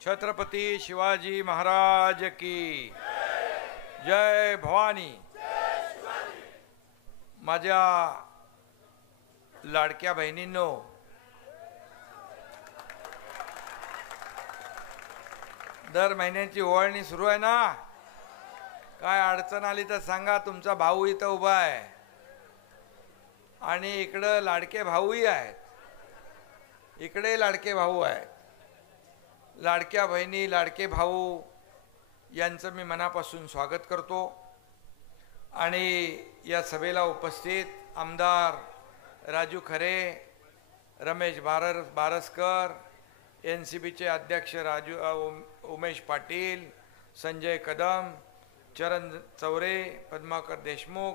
छत्रपती शिवाजी महाराज की जय भवानी। माझ्या लाडक्या बहिणींनो, दर महिन्याची ओवाळणी सुरू आहे ना। काय अडचण आली तर सांगा, तुमचा भाऊ इथं उभा आहे आणि इकडे लाडके भाऊही आहेत, इकडे लाडके भाऊ आहेत। लाडक्या बहिणी लाडके भाऊ यांचं मी मनापासून स्वागत करतो आणि या सभेला उपस्थित आमदार राजू खरे, रमेश बारसकर, NCBचे अध्यक्ष उमेश पाटील, संजय कदम, चरण चौरे, पद्माकर देशमुख,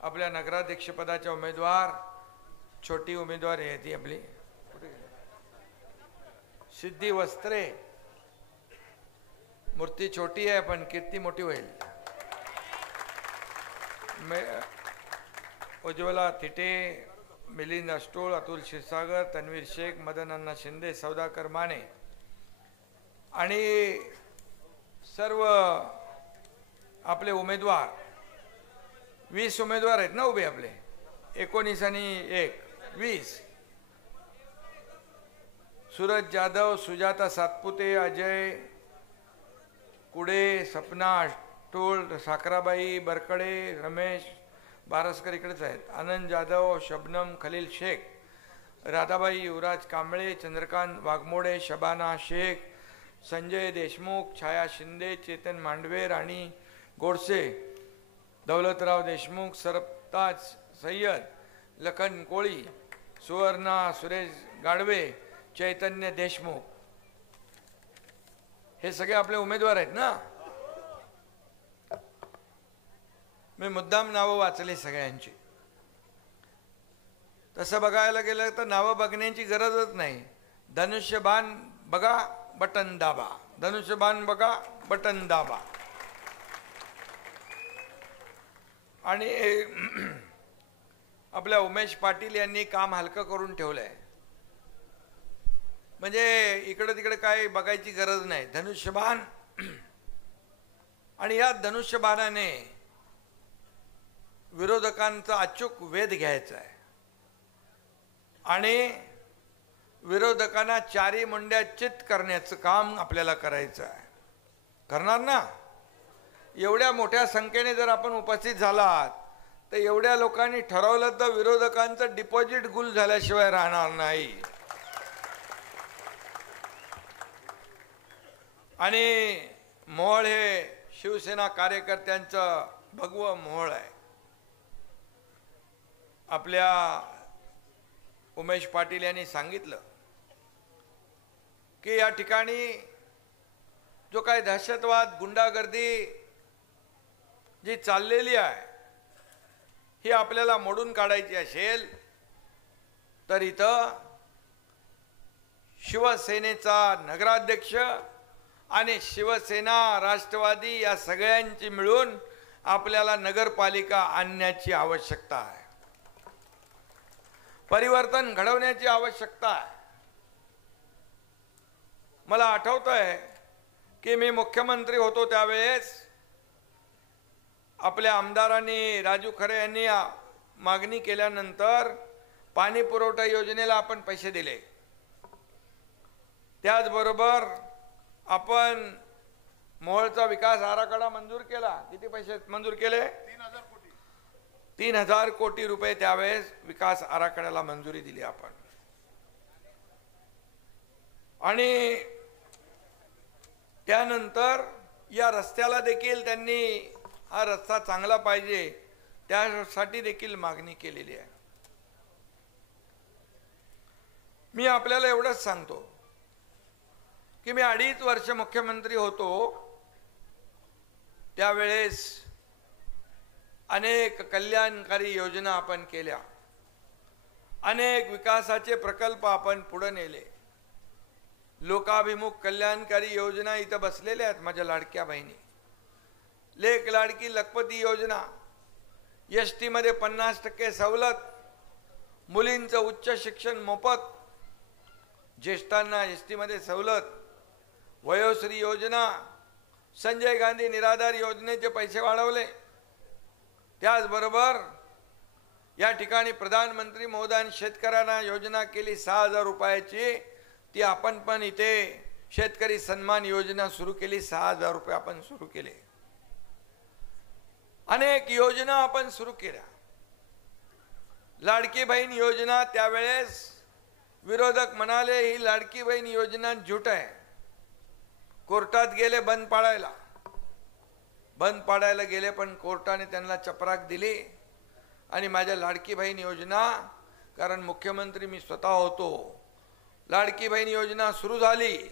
आपल्या नगराध्यक्षपदाच्या उमेदवार, छोटी उमेदवार आहे ती आपली सिद्धी वस्त्रे, मूर्ती छोटी आहे पण कीर्ती मोठी होईल। उज्ज्वला थिटे, मिलिंद अष्टोळ, अतुल क्षीरसागर, तन्वीर शेख, मदन अण्णा शिंदे, सौदाकर माने आणि सर्व आपले उमेदवार 20 उमेदवार आहेत ना उभे आपले, 19 आणि 1 20। सूरज जाधव, सुजाता सातपुते, अजय कुडे, सपना अष्टोळ, साखराबाई बरकडे, रमेश बारसकर इकडेच आहेत, आनंद जाधव, शबनम खलील शेख, राधाबाई युवराज कांबळे, चंद्रकांत वाघमोडे, शबाना शेख, संजय देशमुख, छाया शिंदे, चेतन मांडवे, राणी गोडसे, दौलतराव देशमुख, सरताज सय्यद, लखन कोळी, सुवर्णा सुरेश गाडवे, चैतन्य देशमुख, हे सगळे आपले उमेदवार आहेत ना। मी मुद्दाम नावं वाचली सगळ्यांची। तसं बघायला गेलं तर नावं बघण्याची गरजच नाही। धनुष्यबाण बघा, बटन दाबा, धनुष्यबाण बघा, बटन दाबा। आणि आपल्या उमेश पाटील यांनी काम हलकं करून ठेवलंय, म्हणजे इकडे तिकडे काय बघायची गरज नाही। धनुष्यबाण, आणि या धनुष्यबाणाने विरोधकांचा अचूक वेध घ्यायचा आहे आणि विरोधकांना चारी मुंड्या चित करण्याचं काम आपल्याला करायचं आहे। करणार ना? एवढ्या मोठ्या संख्येने जर आपण उपस्थित झालात तर एवढ्या लोकांनी ठरवलं तर विरोधकांचं डिपॉझिट गुल झाल्याशिवाय राहणार नाही। आणि मोहोळ हे शिवसेना कार्यकर्त्यांचं भगवं मोहोळ आहे। आपल्या उमेश पाटील यांनी सांगितलं की या ठिकाणी जो काही दहशतवाद, गुंडागर्दी जी चाललेली आहे ही आपल्याला मोडून काढायची असेल तर इथं शिवसेनेचा नगराध्यक्ष आणि शिवसेना, राष्ट्रवादी या सगळ्यांची मिळून आपल्याला नगरपालिका आणण्याची आवश्यकता आहे, परिवर्तन घडवण्याची आवश्यकता आहे। मला आठवतंय की मी मुख्यमंत्री होतो त्यावेळेस आपल्या आमदारांनी, राजू खरे यांनी मागणी केल्यानंतर पाणी पुरवठा योजनेला आपण पैसे दिले। त्याचबरोबर आपण मोहोळचा विकास आराखडा मंजूर केला। किती पैसे मंजूर केले? 3000 कोटी रुपये त्यावेळेस विकास आराखड्याला मंजुरी दिली आपण। आणि त्यानंतर या रस्त्याला देखील त्यांनी हा रस्ता चांगला पाहिजे त्यासाठी देखील मागणी केलेली आहे। मी आपल्याला एवढंच सांगतो की मी 2.5 वर्ष मुख्यमंत्री होतो त्यावेळेस अनेक कल्याणकारी योजना आपण केल्या, अनेक विकासाचे प्रकल्प आपण पुढे नेले। लोकाभिमुख कल्याणकारी योजना इथं बसलेल्या आहेत माझ्या लाडक्या बहिणी। लेक लाडकी लखपती योजना, ST मध्ये 50% सवलत, मुलींचं उच्च शिक्षण मोफत, ज्येष्ठांना ST मध्ये सवलत, वयोश्री योजना, संजय गांधी निराधार योजनेचे पैसे वाढवले. त्याचबरोबर या ठिकाणी प्रधानमंत्री महोदयांनी शेतकऱ्यांना योजना केली 6,000 रुपयाची. ती आपण पण इथे शेतकरी सन्मान योजना सुरू केली. 6,000 रुपये आपण सुरू केले. अनेक योजना आपण सुरू केल्या. लाडकी बहीण योजना, त्यावेळेस विरोधक म्हणाले ही लाडकी बहीण योजना झूट आहे. कोर्टात गेले बंद पाडायला गेले, पण कोर्टाने त्यांना चपराक दिली. आणि माझ्या लाडकी बहीण योजना, कारण मुख्यमंत्री मी स्वतः होतो, लाडकी बहीण योजना सुरू झाली.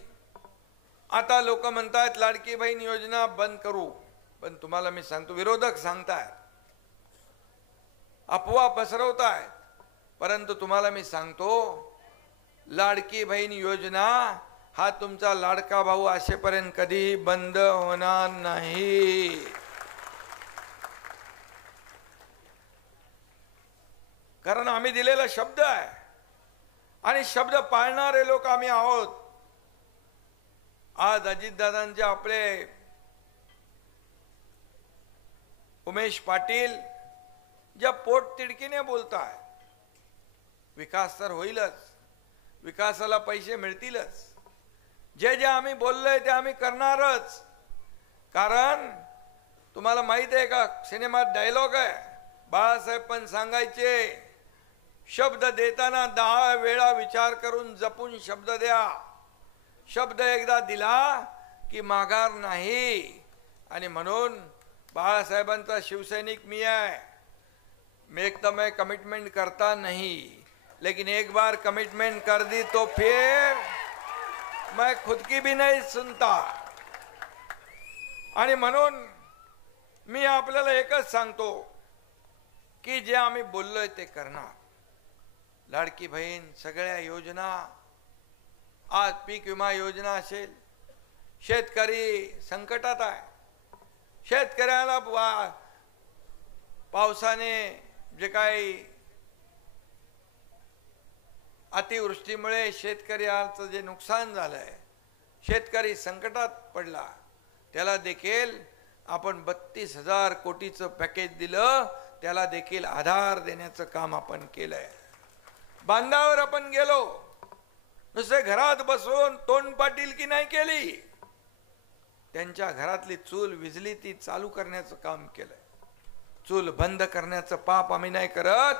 आता लोक म्हणतात लाडकी बहीण योजना बंद करू, पण तुम्हाला मी सांगतो, विरोधक सांगतायत, अफवा पसरवतायत, परंतु तुम्हाला मी सांगतो लाडकी बहीण योजना हा तुमचा लाडका भाऊ असेपर्यंत कधी बंद होणार नाही. कारण आम्ही दिलेला शब्द आहे आणि शब्द पाळणारे लोक आम्ही आहोत. आज अजितदादांचे आपले उमेश पाटील ज्या पोटतिडकीने बोलताय, विकास तर होईलच, विकासाला पैसे मिळतीलच, जे जे आम्ही बोललोय ते आम्ही करणारच. कारण तुम्हाला माहित आहे का, सिनेमात डायलॉग आहे, बाळासाहेब पण सांगायचे, शब्द देताना 10 वेळा विचार करून जपून शब्द द्या. शब्द एकदा दिला की माघार नाही. आणि म्हणून बाळासाहेबांचा शिवसैनिक मी आहे. मैं कमिटमेंट करता नहीं, लेकिन एक बार कमिटमेंट कर दी तो फिर मैं खुद की भी नहीं सुनता. आणि म्हणून मी आपल्याला एकच सांगतो की जे आम्ही बोललोय ते करणार. लाडकी बहीण, सगळ्या योजना, आज पीक विमा योजना असेल, शेतकरी संकटात आहे. शेतकऱ्याला पावसाने जे काही अतिवृष्टीमुळे शेतकऱ्याचं जे नुकसान झालंय, शेतकरी संकटात पडला, त्याला देखील आपण 32,000 कोटीचं पॅकेज दिलं. त्याला देखील आधार देण्याचं काम आपण केलंय. बांधावर आपण गेलो, नुसते घरात बसून तोंड पाटील की नाही केली, त्यांच्या घरातली चूल विजली ती चालू करण्याचं काम केलंय. चूल बंद करण्याचं पाप आम्ही नाही करत,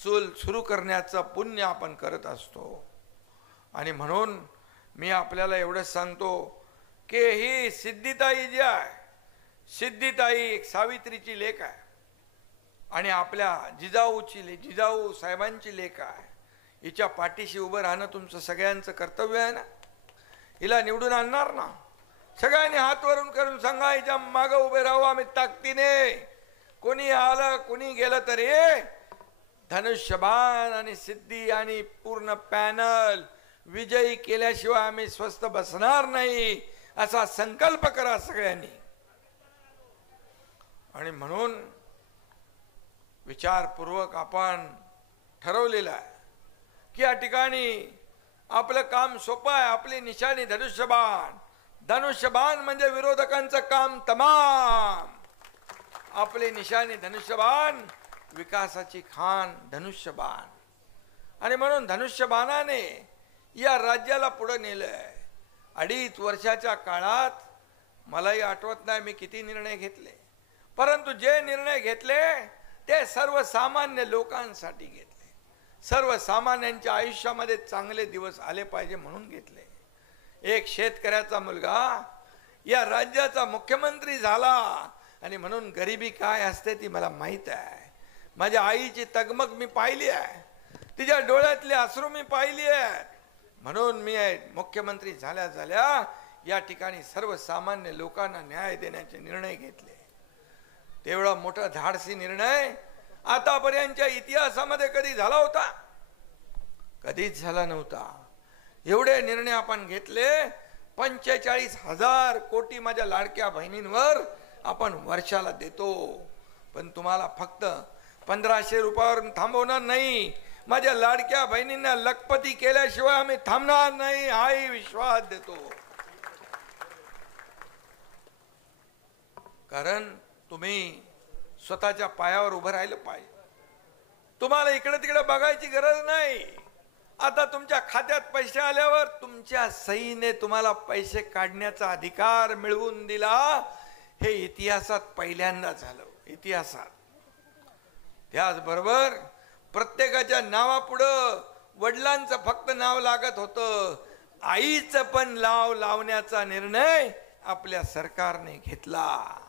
चूल सुरू करण्याचं पुण्य आपण करत असतो. आणि म्हणून मी आपल्याला एवढंच सांगतो की ही सिद्धिताई जी आहे, सिद्धिताई एक सावित्रीची लेक आहे आणि आपल्या जिजाऊ साहेबांची लेक आहे. हिच्या पाठीशी उभं राहणं तुमचं सगळ्यांचं कर्तव्य आहे ना. हिला निवडून आणणार ना, सगळ्यांनी हात वरून करून सांगा, हिच्या मागं उभे राहू आम्ही ताकदीने. कोणी आलं कोणी गेलं तरी धनुष्यबाण आणि सिद्धी आणि पूर्ण पॅनल विजयी केल्याशिवाय आम्ही स्वस्थ बसणार नाही, असा संकल्प करा सगळ्यांनी. आणि म्हणून विचारपूर्वक आपण ठरवलेलं आहे की या ठिकाणी आपलं काम सोपं आहे. आपली निशाणी धनुष्यबाण. धनुष्यबाण म्हणजे विरोधकांचं काम तमाम. आपली निशाणी धनुष्यबाण, विकासाची खाण धनुष्यबाण. आणि म्हणून धनुष्यबाणाने या राज्याला पुढे नेलंय. 2.5 वर्षाच्या काळात मलाही आठवत नाही मी किती निर्णय घेतले, परंतु जे निर्णय घेतले ते सर्वसामान्य लोकांसाठी घेतले. सर्वसामान्यांच्या आयुष्यामध्ये चांगले दिवस आले पाहिजे म्हणून घेतले. एक शेतकऱ्याचा मुलगा या राज्याचा मुख्यमंत्री झाला आणि म्हणून गरिबी काय असते ती मला माहित आहे. माझ्या आईची तगमग मी पाहिली आहे, तिच्या डोळ्यातले अश्रू मी पाहिली आहेत. म्हणून मी मुख्यमंत्री झाल्या या ठिकाणी सर्वसामान्य लोकांना न्याय देण्याचे निर्णय घेतले. तेवढा मोठा धाडसी निर्णय आतापर्यंतच्या इतिहासामध्ये कधी झाला होता? कधीच झाला नव्हता. एवढे निर्णय आपण घेतले. 45,000 कोटी माझ्या लाडक्या बहिणींवर आपण वर्षाला देतो, पण तुम्हाला फक्त 1,500 रुपयावर थांबवणार नाही. माझ्या लाडक्या बहिणींना लखपती केल्याशिवाय आम्ही थांबणार नाही, हाही विश्वास देतो. कारण तुम्ही स्वतःच्या पायावर उभं राहिलं पाहिजे. तुम्हाला इकडे तिकडे बघायची गरज नाही. आता तुमच्या खात्यात पैसे आल्यावर तुमच्या सहीने तुम्हाला पैसे काढण्याचा अधिकार मिळवून दिला. हे इतिहासात पहिल्यांदा झालं, इतिहासात. त्याचबरोबर प्रत्येकाच्या नावापुढं वडिलांचं फक्त नाव लागत होतं, आईचं पण नाव लावण्याचा निर्णय आपल्या सरकारने घेतला.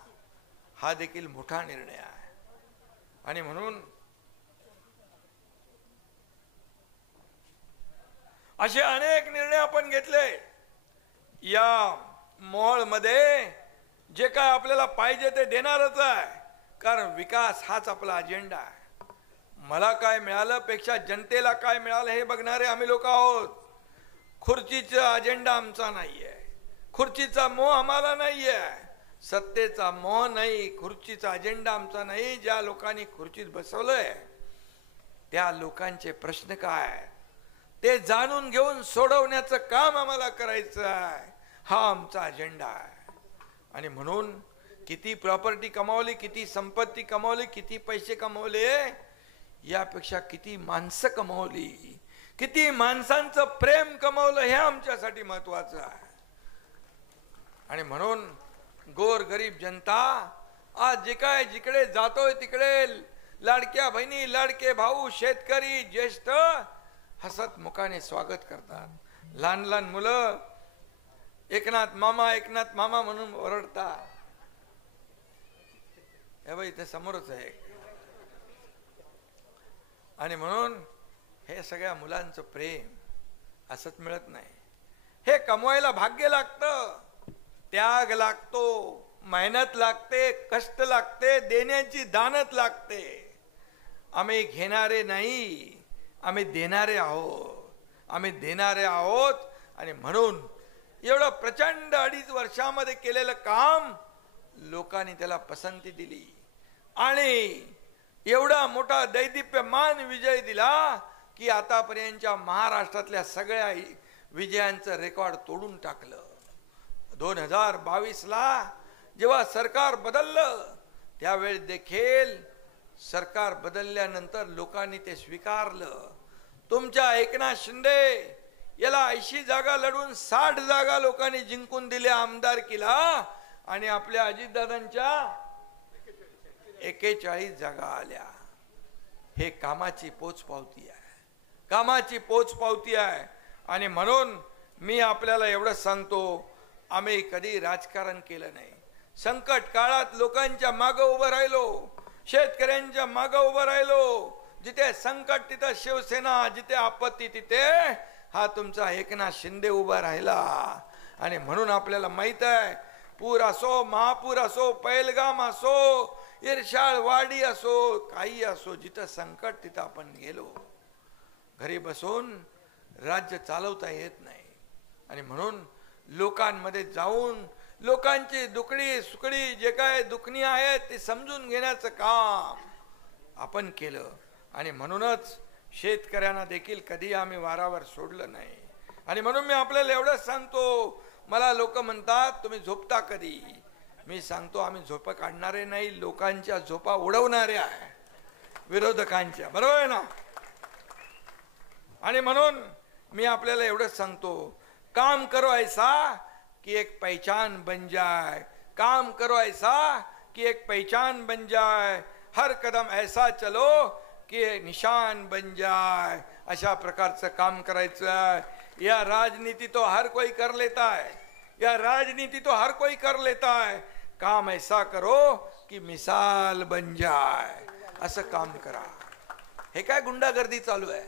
हा देखील मोठा निर्णय आहे. आणि म्हणून असे अनेक निर्णय आपण घेतले. या मोहळमध्ये जे काय आपल्याला पाहिजे ते देणारच आहे, कारण विकास हाच आपला अजेंडा आहे. मला काय मिळालं पेक्षा जनतेला काय मिळालं हे बघणारे आम्ही लोक आहोत. खुर्चीचा अजेंडा आमचा नाहीये, खुर्चीचा मोह आम्हाला नाहीये, सत्तेचा मोह नाही, खुर्चीचा अजेंडा आमचा नाही. ज्या लोकांनी खुर्चीत बसवलंय त्या लोकांचे प्रश्न काय ते जाणून घेऊन सोडवण्याचं काम आम्हाला करायचं आहे. हा आमचा अजेंडा आहे. आणि म्हणून किती प्रॉपर्टी कमावली, किती संपत्ती कमावली, किती पैसे कमावले, यापेक्षा किती माणसं कमावली, किती माणसांचं प्रेम कमावलं हे आमच्यासाठी महत्वाचं आहे. आणि म्हणून गोर गरीब जनता आज जे काय जिकडे जातोय तिकडे लाडक्या बहिणी, लाडके भाऊ, शेतकरी, ज्येष्ठ हसत मुखाने स्वागत करतात. लहान लहान मुलं एकनाथ मामा, एकनाथ मामा म्हणून ओरडतात. हे बाई ते समोरच आहे. आणि म्हणून हे सगळ्या मुलांचं प्रेम असंच मिळत नाही. हे कमवायला भाग्य लागतं, त्याग लागतो, मेहनत लागते, कष्ट लागते, देण्याची दानत लागते. आम्ही घेणारे नाही, आम्ही देणारे आहोत, आम्ही देणारे आहोत. आणि म्हणून एवढं प्रचंड 2.5 वर्षामध्ये केलेलं काम लोकांनी त्याला पसंती दिली आणि एवढा मोठा दैदिप्यमान विजय दिला की आतापर्यंतच्या महाराष्ट्रातल्या सगळ्या विजयांचं रेकॉर्ड तोडून टाकलं. 2022ला जेव्हा सरकार बदललं त्यावेळी देखील सरकार बदलल्यानंतर लोकांनी ते स्वीकारलं. तुमच्या एकनाथ शिंदे याला 80 जागा लढून 60 जागा लोकांनी जिंकून दिल्या आमदारकीला आणि आपल्या अजितदादांच्या 41 जागा आल्या. हे कामाची पोचपावती आहे, कामाची पोचपावती आहे. आणि म्हणून मी आपल्याला एवढंच सांगतो, आम्ही कधी राजकारण केलं नाही. संकट काळात लोकांच्या मागं उभं राहिलो, शेतकऱ्यांच्या मागं उभं राहिलो. जिथे संकट तिथे शिवसेना, जिथे आपत्ती तिथे हा तुमचा एकनाथ शिंदे उभा राहिला. आणि म्हणून आपल्याला माहित आहे, पूर असो, महापूर असो, पैलगाम असो, इर्षाळ वाडी असो, काही असो, जिथं संकट तिथं आपण गेलो. घरी बसून राज्य चालवता येत नाही. आणि म्हणून लोकांमध्ये जाऊन लोकांची दुखडी सुखडी जे काय दुखणी आहेत ते समजून घेण्याचं काम आपण केलं. आणि म्हणूनच शेतकऱ्यांना देखील कधी आम्ही वारावर सोडलं नाही. आणि म्हणून मी आपल्याला एवढंच सांगतो, मला लोक म्हणतात तुम्ही झोपता कधी. मी सांगतो आम्ही झोपा काढणारे नाही, लोकांच्या झोपा उडवणारे आहे, विरोधकांच्या. बरोबर आहे ना. आणि म्हणून मी आपल्याला एवढंच सांगतो, काम करो ऐसा कि एक पहचान बन जाए, काम करो ऐसा कि एक पहचान बन जाए, हर कदम ऐसा चलो कि निशान बन जाए. अशा प्रकारचं काम करायचं आहे. या राजनीति तो हर कोई कर लेता है, या राजनीति तो हर कोई कर लेता है. काम ऐसा करो कि मिसाल बन जाए. असं काम करा. हे काय गुंडागर्दी चालू आहे,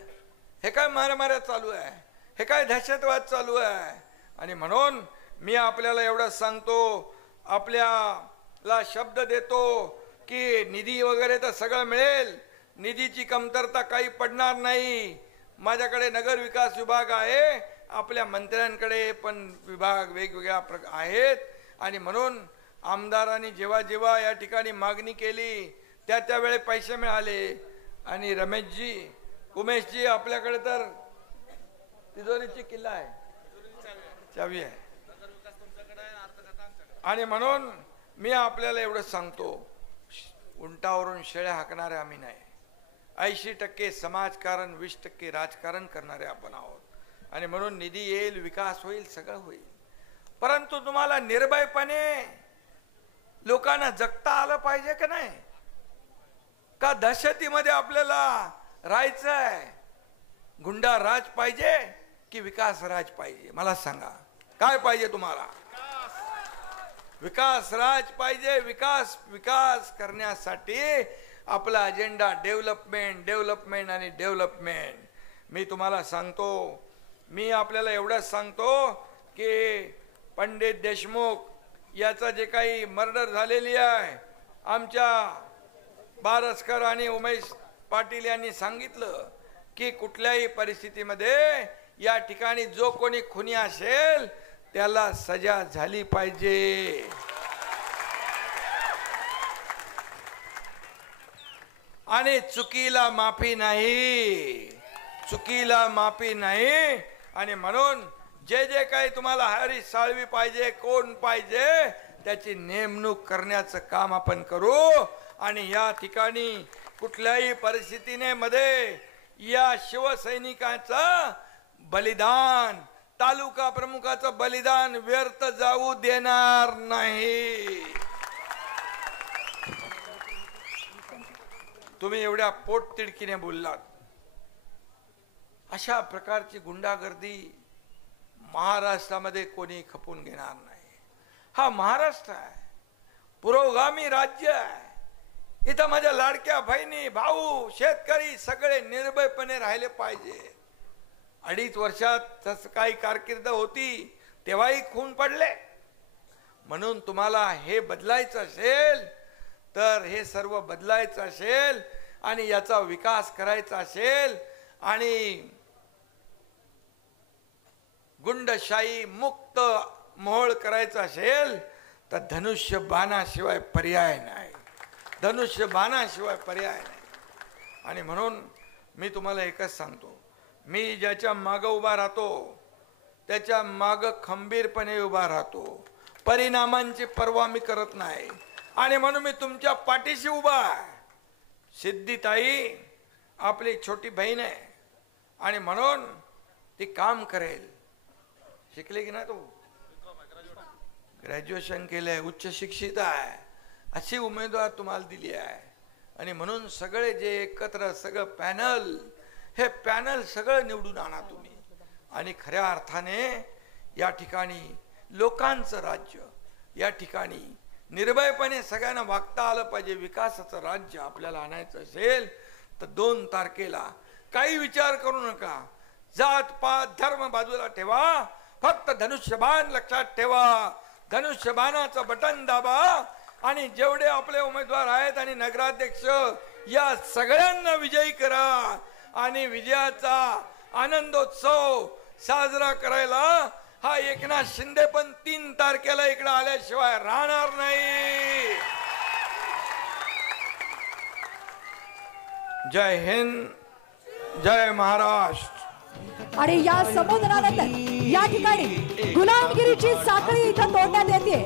हे काय मारामाऱ्या चालू आहे, हे काय दहशतवाद चालू आहे. आणि म्हणून मी आपल्याला एवढंच सांगतो, आपल्याला शब्द देतो की निधी वगैरे तर सगळं मिळेल, निधीची कमतरता काही पडणार नाही. माझ्याकडे नगर विकास विभाग आहे, आपल्या मंत्र्यांकडे पण विभाग वेगवेगळ्या आहेत. आणि म्हणून आमदारांनी जेव्हा जेव्हा या ठिकाणी मागणी केली त्या वेळी पैसे मिळाले. आणि रमेशजी, उमेशजी, आपल्याकडे तर तिजोरीची किल्ला आहे, चावी आहे. आणि म्हणून मी आपल्याला एवढं सांगतो, उंटावरून शेळ्या हाकणारे आम्ही नाही. 80% समाजकारण, 20% राजकारण करणारे आपण आहोत. आणि म्हणून निधी येईल, विकास होईल, सगळं होईल. परंतु तुम्हाला निर्भयपणे लोकांना जगता आलं पाहिजे का नाही? का दहशतीमध्ये आपल्याला राहायचंय? गुंडा राज पाहिजे की विकास राज पाहिजे? मला सांगा, काय पाहिजे तुम्हाला? विकास राज पाहिजे. विकास करण्यासाठी आपला अजेंडा डेव्हलपमेंट, डेव्हलपमेंट आणि डेव्हलपमेंट. मी तुम्हाला सांगतो, मी आपल्याला एवढंच सांगतो की पंडित देशमुख याचं जे काही मर्डर झालेली आहे, आमच्या बारसकर आणि उमेश पाटील यांनी सांगितलं की कुठल्याही परिस्थितीमध्ये या ठिकाणी जो कोणी खुनी असेल त्याला सजा झाली पाहिजे. आणि चुकीला माफी नाही, चुकीला माफी नाही. आणि म्हणून जे जे काही तुम्हाला हरी साळवी पाहिजे, कोण पाहिजे, त्याची नेमणूक करण्याचं काम आपण करू. आणि या ठिकाणी कुठल्याही परिस्थितीने मध्ये या शिवसैनिकांचं बलिदान, तालुका प्रमुखाचं बलिदान व्यर्थ जाऊ देणार नाही. तुम्ही एवढ्या पोटतिडकीने बोललात. अशा प्रकारची गुंडागर्दी महाराष्ट्रामध्ये कोणी खपून घेणार नाही. हा महाराष्ट्र आहे, पुरोगामी राज्य आहे. इथं माझ्या लाडक्या बहिणी, भाऊ, शेतकरी सगळे निर्भयपणे राहिले पाहिजे. 2.5 वर्षात तसं काही कारकीर्द होती तेव्हाही खून पडले. म्हणून तुम्हाला हे बदलायचं असेल तर हे सर्व बदलायचं असेल आणि याचा विकास करायचा असेल आणि गुंडशाही मुक्त मोहोळ करायचा असेल तर धनुष्यबाणाशिवाय पर्याय नाही. धनुष्यबाणाशिवाय पर्याय नाही. आणि म्हणून मी तुम्हाला एकच सांगतो, मी ज्याच्या मागं उभा राहतो त्याच्या मागं खंबीरपणे उभा राहतो. परिणामांची पर्वा मी करत नाही. आणि म्हणून मी तुमच्या पाठीशी उभा आहे. सिद्धीताई आपली छोटी बहीण आहे आणि म्हणून ती काम करेल. शिकले की नाही? तो ग्रॅज्युएशन केलंय, उच्च शिक्षित आहे. अशी उमेदवार तुम्हाला दिली आहे. आणि म्हणून सगळे जे एकत्र सगळं पॅनल, हे पॅनल सगळं निवडून आणा तुम्ही. आणि खऱ्या अर्थाने या ठिकाणी लोकांचं राज्य, या ठिकाणी निर्भयपणे सगळ्यांना वागता आलं पाहिजे. विकासाचं राज्य आपल्याला आणायचं असेल तर 2 तारखेला काही विचार करू नका. जात पात धर्म बाजूला ठेवा. फक्त धनुष्यबाण लक्षात ठेवा. धनुष्यबाणाचं बटन दाबा आणि जेवढे आपले उमेदवार आहेत आणि नगराध्यक्ष या सगळ्यांना विजयी करा. आणि विजयाचा आनंदोत्सव साजरा करायला हा एकनाथ शिंदे पण 3 तारखेला इकडे आल्याशिवाय राहणार नाही. जय हिंद, जय महाराष्ट्र. आणि या संबोधनानंतर या ठिकाणी गुलामगिरीची साखळी इथं तोडण्यात येते.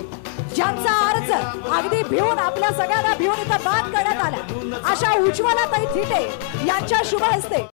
ज्यांचा अर्ज अगदी भिवून आपल्या सगळ्यांना भिवून इथं बाद करण्यात आला अशा उज्ज्वलाताई थिटे यांच्या शुभ हस्ते